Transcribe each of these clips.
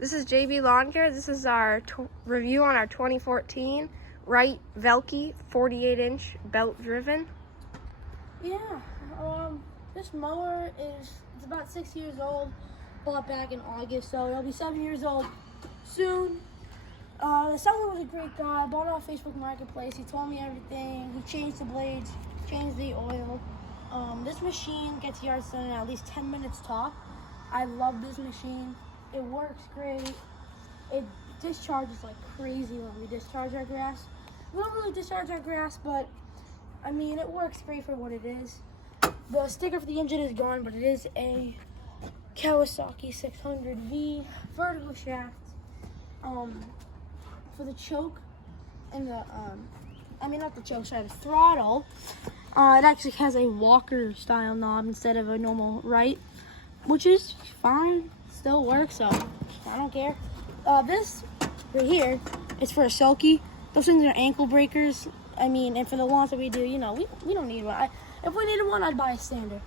This is JB Lawn Care. This is our review on our 2014 Wright Velke 48-inch belt driven. Yeah, this mower it's about 6 years old. Bought back in August, so it'll be 7 years old soon. The seller was a great guy. Bought it off Facebook Marketplace. He told me everything. He changed the blades, changed the oil. This machine gets yards done in at least 10 minutes top. I love this machine. It works great. It discharges like crazy when we discharge our grass. We don't really discharge our grass, but I mean, it works great for what it is. The sticker for the engine is gone, but it is a Kawasaki 600V vertical shaft. For the choke and the, not the choke, sorry, the throttle, it actually has a Walker style knob instead of a normal Wright, which is fine, still works, so I don't care. This right here is for a sulky. Those things are ankle breakers. And for the lawns that we do, we don't need one. If we needed one, I'd buy a standard.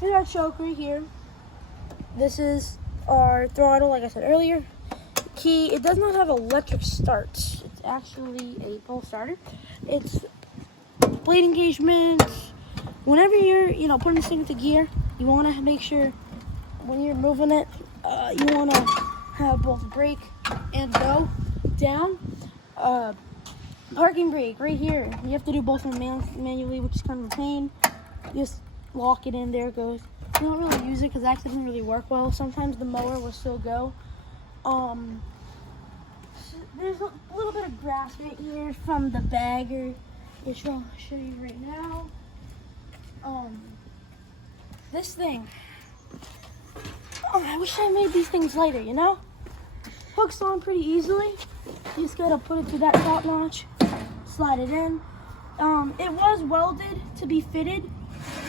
Here's our choke right here. This is our throttle, like I said earlier. Key, it does not have electric start. It's actually a pull starter. It's blade engagement. Whenever you're, putting this thing into gear, you want to make sure when you're moving it, you want to have both brake and go down. Parking brake right here. You have to do both manually, which is kind of a pain. You just lock it in, there it goes. You don't really use it because it actually doesn't really work well. Sometimes the mower will still go. There's a little bit of grass right here from the bagger, which I'll show you right now. This thing. I wish I made these things lighter, Hooks on pretty easily. You just gotta put it to that top notch, slide it in. It was welded to be fitted,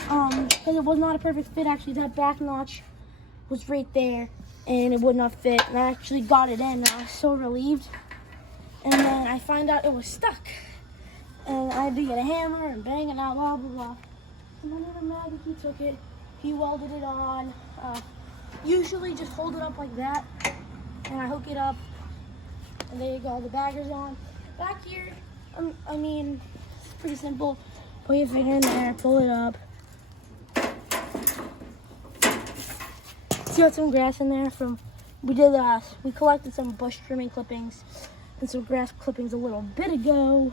because it was not a perfect fit. Actually, that back notch was right there, and it would not fit. And I actually got it in, and I was so relieved. And then I find out it was stuck, and I had to get a hammer and bang it out, blah blah blah. And then the magic, he took it, he welded it on. Usually just hold it up like that, and I hook it up, and there you go, the bagger's on. Back here, it's pretty simple. Put your finger in there, pull it up. See, got some grass in there we collected some bush trimming clippings and some grass clippings a little bit ago.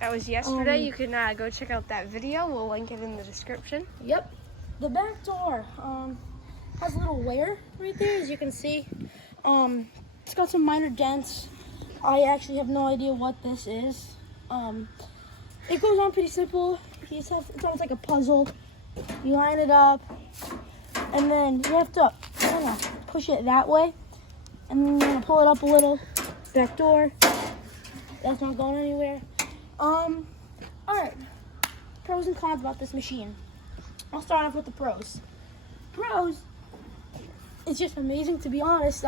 That was yesterday. You can go check out that video. We'll link it in the description. Yep. The back door has a little wear right there, as you can see. It's got some minor dents. I actually have no idea what this is. It goes on pretty simple. It's almost like a puzzle. You line it up, and then you have to push it that way, and then you're gonna pull it up a little. Back door. That's not going anywhere. All right. Pros and cons about this machine. I'll start off with the pros. Pros. It's just amazing, to be honest.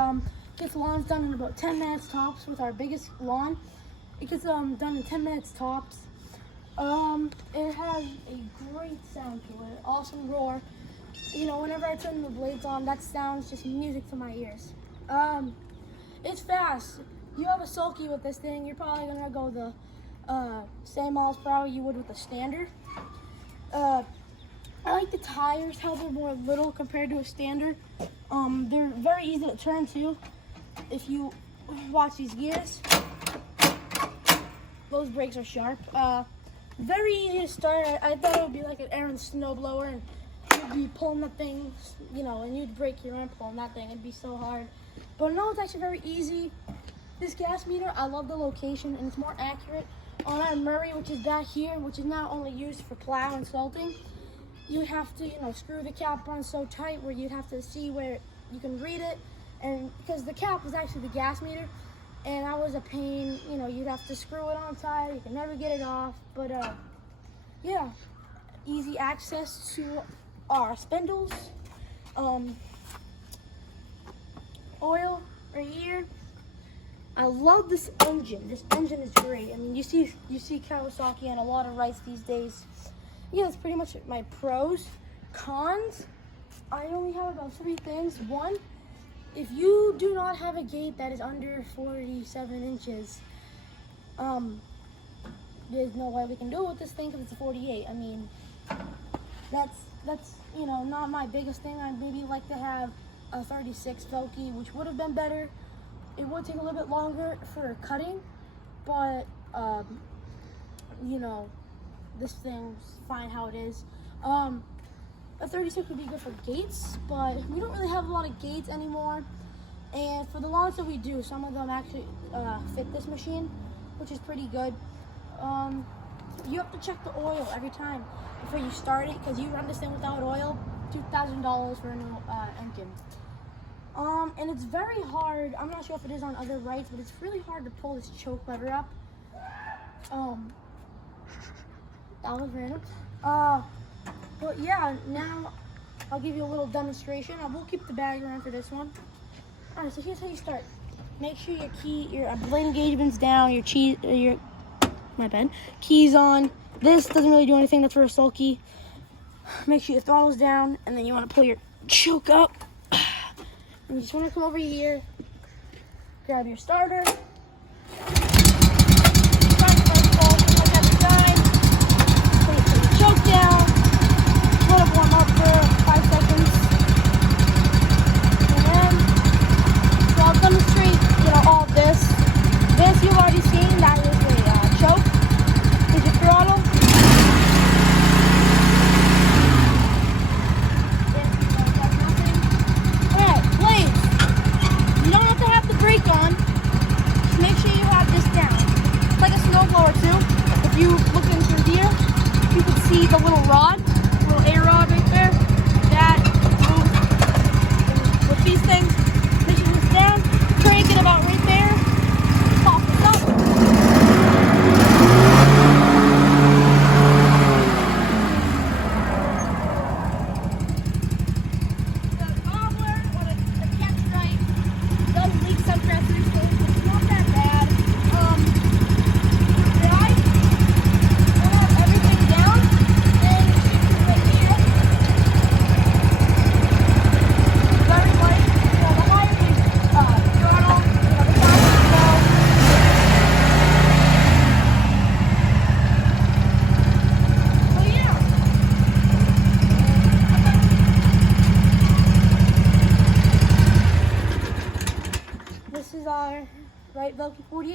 Gets lawns done in about 10 minutes tops. With our biggest lawn, it gets done in 10 minutes tops. It has a great sound to it, awesome roar. Whenever I turn the blades on, that sounds just music to my ears. It's fast. You have a sulky with this thing, you're probably gonna go the same miles per hour you would with a standard. I like the tires, how they're more little compared to a standard. They're very easy to turn too. If you watch these gears, those brakes are sharp. Very easy to start. I thought it would be like an Aaron snowblower, and you'd be pulling the thing, and you'd break your arm pulling that thing. It'd be so hard. But no, it's actually very easy. This gas meter, I love the location, and it's more accurate. On our Murray, which is back here, which is not only used for plow and salting, you have to, screw the cap on so tight where you'd have to see where you can read it. And because the cap was actually the gas meter, and that was a pain, you'd have to screw it on tight, you can never get it off. But yeah, easy access to our spindles. Oil right here. I love this engine. This engine is great. You see Kawasaki and a lot of Wrights these days. Yeah, that's pretty much my pros. Cons, I only have about 3 things. One, if you do not have a gate that is under 47 inches, there's no way we can do it with this thing because it's a 48. I mean, that's you know, not my biggest thing. I'd maybe like to have a 36 Velke, which would have been better. It would take a little bit longer for cutting, but you know, this thing's fine how it is. A 36 would be good for gates, but we don't really have a lot of gates anymore. And for the lawns that we do, some of them actually fit this machine, which is pretty good. You have to check the oil every time before you start it, because you run this thing without oil, $2,000 for a new engine. And it's very hard. I'm not sure if it is on other Wrights, but it's really hard to pull this choke lever up. That was random. But yeah, now I'll give you a little demonstration. I will keep the bag around for this one. All right, so here's how you start. Make sure your blade engagement's down, keys on. This doesn't really do anything, that's for a sulky. Make sure your throttle's down, and then you want to pull your choke up. And you just want to come over here, grab your starter. Choke down, let it warm up for 5 seconds, and then, so I'll demonstrate, you know, all of this. This you've already seen, that is the choke. Here's your throttle. Alright, blades. You don't have to have the brake on. Just make sure you have this down. It's like a snowblower too. If you look into here, you can see the little rod, little air rod right there. That moves with these things. Pushing this down, crank it about right there, pop it up. The gobbler or the catch right does leak some pressure, so it's not that bad. This is our Wright Velke 48.